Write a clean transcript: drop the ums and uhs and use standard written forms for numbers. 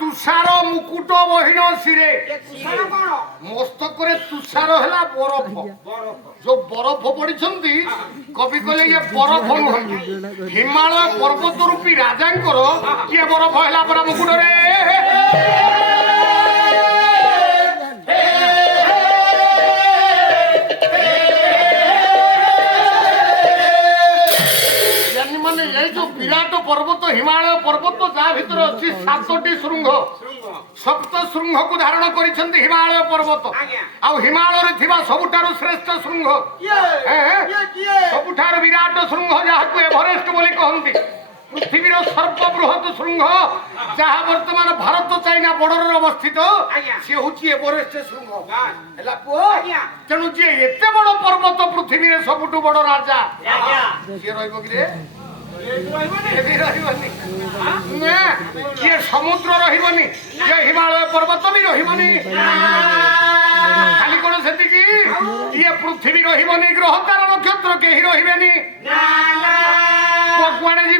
तुषार मुकुट बहिन सिरे मस्तक तुषार है बरफ जो बरफ पड़ी कवि कहले ये बरफ नुह हिमालय पर्वत रूपी राजा किए बरफ है परा मुकुट माने ये जो विराट पर्वत हिमालय पर्वत जहाँ भीतर अच्छी 7टी श्रृंग सप्त श्रृंग को धारण कर हिमालय पर्वत आ हिमालय थिबा सबुठार श्रेष्ठ श्रृंग सबुठार विराट श्रृंग जहाँ एवरेस्ट बोली कहती पृथ्वीर सर्वबृहत श्रृंग जहाँ वर्तमान भारत चाइना बॉर्डर अवस्थित सी हूँ एवरेस्ट श्रृंग तेणु जी एत बड़ पर्वत पृथ्वी सबुठ बड़ राजा सी किए समुद्र रही हिमालय पर्वत भी रही खाली कौन से किए पृथ्वी रही ग्रह तारा नक्षत्र कहीं रही कुआड़े जी।